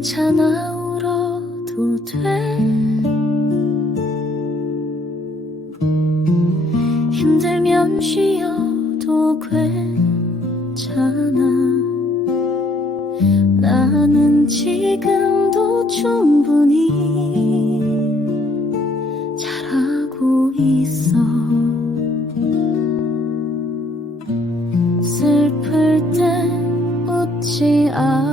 괜찮아 울어도 돼. 힘들면 쉬어도 괜찮아. 나는 지금도 충분히 잘하고 있어. 슬플 땐 웃지 않아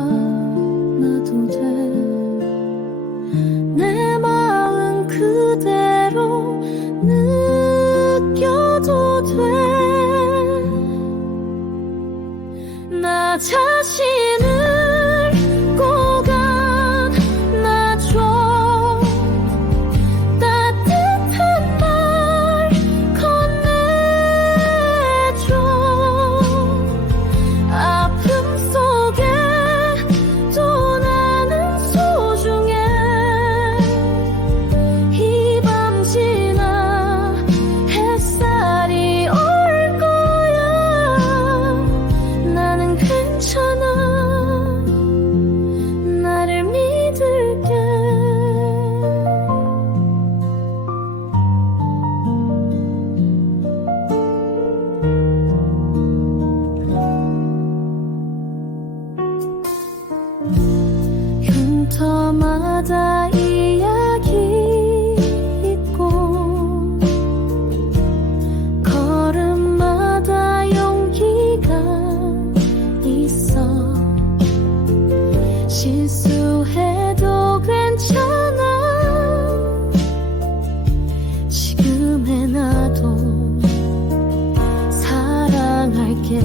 나자 여자 이야기 있고 걸음마다 용기가 있어. 실수해도 괜찮아. 지금의 나도 사랑할게.